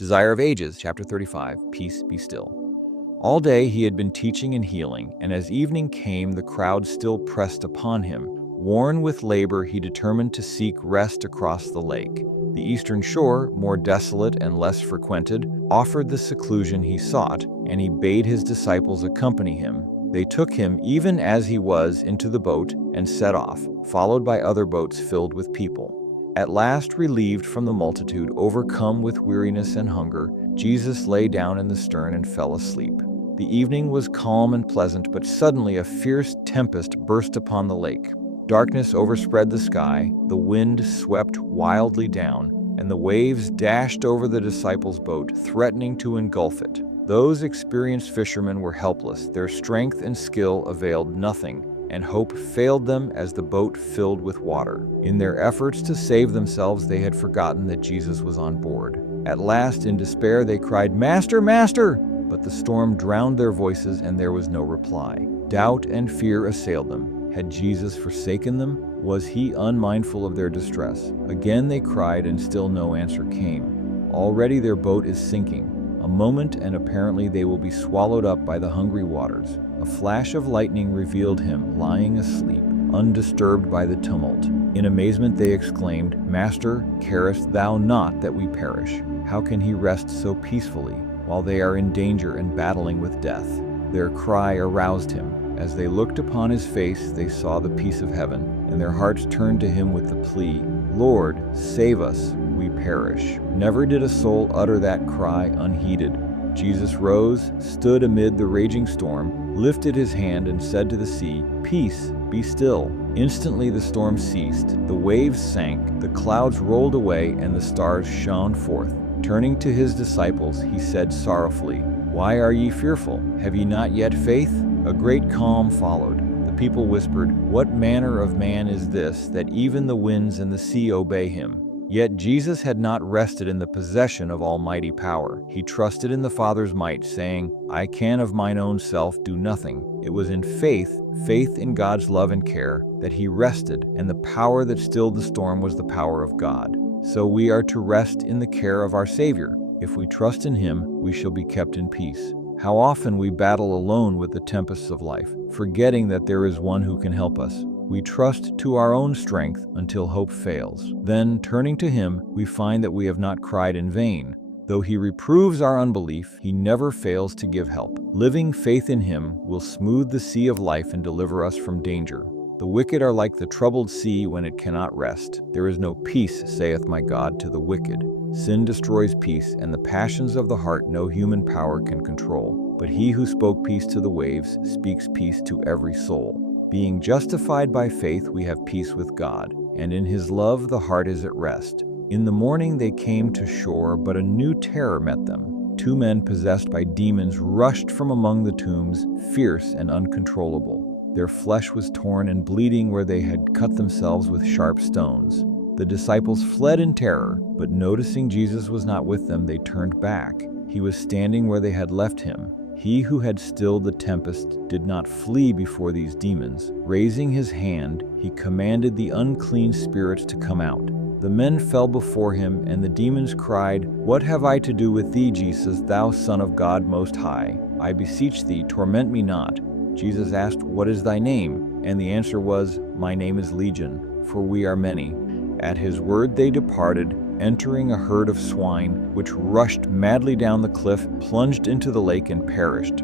Desire of Ages, chapter 35, Peace, be still. All day he had been teaching and healing, and as evening came, the crowd still pressed upon him. Worn with labor, he determined to seek rest across the lake. The eastern shore, more desolate and less frequented, offered the seclusion he sought, and he bade his disciples accompany him. They took him, even as he was, into the boat and set off, followed by other boats filled with people. At last, relieved from the multitude, overcome with weariness and hunger, Jesus lay down in the stern and fell asleep. The evening was calm and pleasant, but suddenly a fierce tempest burst upon the lake. Darkness overspread the sky, the wind swept wildly down, and the waves dashed over the disciples' boat, threatening to engulf it. Those experienced fishermen were helpless. Their strength and skill availed nothing, and hope failed them as the boat filled with water. In their efforts to save themselves, they had forgotten that Jesus was on board. At last, in despair, they cried, "Master, Master!" But the storm drowned their voices, and there was no reply. Doubt and fear assailed them. Had Jesus forsaken them? Was he unmindful of their distress? Again they cried, and still no answer came. Already their boat is sinking. A moment, and apparently they will be swallowed up by the hungry waters. A flash of lightning revealed him, lying asleep, undisturbed by the tumult. In amazement they exclaimed, "Master, carest thou not that we perish?" How can he rest so peacefully while they are in danger and battling with death? Their cry aroused him. As they looked upon his face, they saw the peace of heaven, and their hearts turned to him with the plea, "Lord, save us, we perish." Never did a soul utter that cry unheeded. Jesus rose, stood amid the raging storm, lifted his hand and said to the sea, "Peace, be still." Instantly the storm ceased, the waves sank, the clouds rolled away, and the stars shone forth. Turning to his disciples, he said sorrowfully, "Why are ye fearful? Have ye not yet faith?" A great calm followed. The people whispered, "What manner of man is this, that even the winds and the sea obey him?" Yet Jesus had not rested in the possession of almighty power. He trusted in the Father's might, saying, "I can of mine own self do nothing." It was in faith in God's love and care, that he rested, and the power that stilled the storm was the power of God. So we are to rest in the care of our Savior. If we trust in him, we shall be kept in peace. How often we battle alone with the tempests of life, forgetting that there is one who can help us. We trust to our own strength until hope fails. Then, turning to him, we find that we have not cried in vain. Though he reproves our unbelief, he never fails to give help. Living faith in him will smooth the sea of life and deliver us from danger. The wicked are like the troubled sea when it cannot rest. There is no peace, saith my God, to the wicked. Sin destroys peace, and the passions of the heart no human power can control. But he who spoke peace to the waves speaks peace to every soul. Being justified by faith, we have peace with God, and in his love the heart is at rest. In the morning they came to shore, but a new terror met them. 2 men possessed by demons rushed from among the tombs, fierce and uncontrollable. Their flesh was torn and bleeding where they had cut themselves with sharp stones. The disciples fled in terror, but noticing Jesus was not with them, they turned back. He was standing where they had left him. He who had stilled the tempest did not flee before these demons. Raising his hand, he commanded the unclean spirits to come out. The men fell before him, and the demons cried, "What have I to do with thee, Jesus, thou Son of God Most High? I beseech thee, torment me not." Jesus asked, "What is thy name?" And the answer was, "My name is Legion, for we are many." At his word they departed, entering a herd of swine, which rushed madly down the cliff, plunged into the lake, and perished.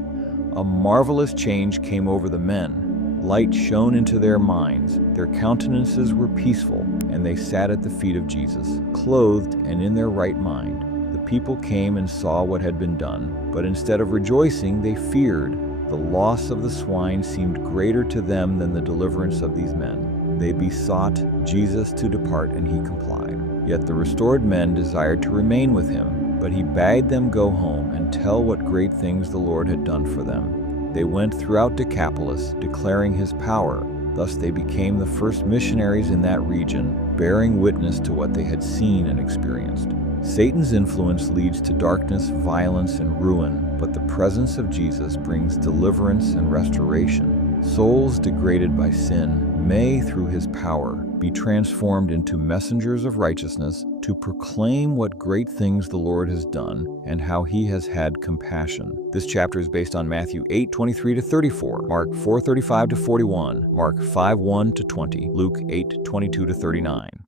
A marvelous change came over the men. Light shone into their minds, their countenances were peaceful, and they sat at the feet of Jesus, clothed and in their right mind. The people came and saw what had been done, but instead of rejoicing, they feared. The loss of the swine seemed greater to them than the deliverance of these men. They besought Jesus to depart, and he complied. Yet the restored men desired to remain with him, but he bade them go home and tell what great things the Lord had done for them. They went throughout Decapolis, declaring his power. Thus they became the first missionaries in that region, bearing witness to what they had seen and experienced. Satan's influence leads to darkness, violence, and ruin, but the presence of Jesus brings deliverance and restoration. Souls degraded by sin, may, through his power, be transformed into messengers of righteousness to proclaim what great things the Lord has done and how he has had compassion. This chapter is based on Matthew 8:23-34, Mark 4:35-41, Mark 5:1-20, Luke 8:22-39.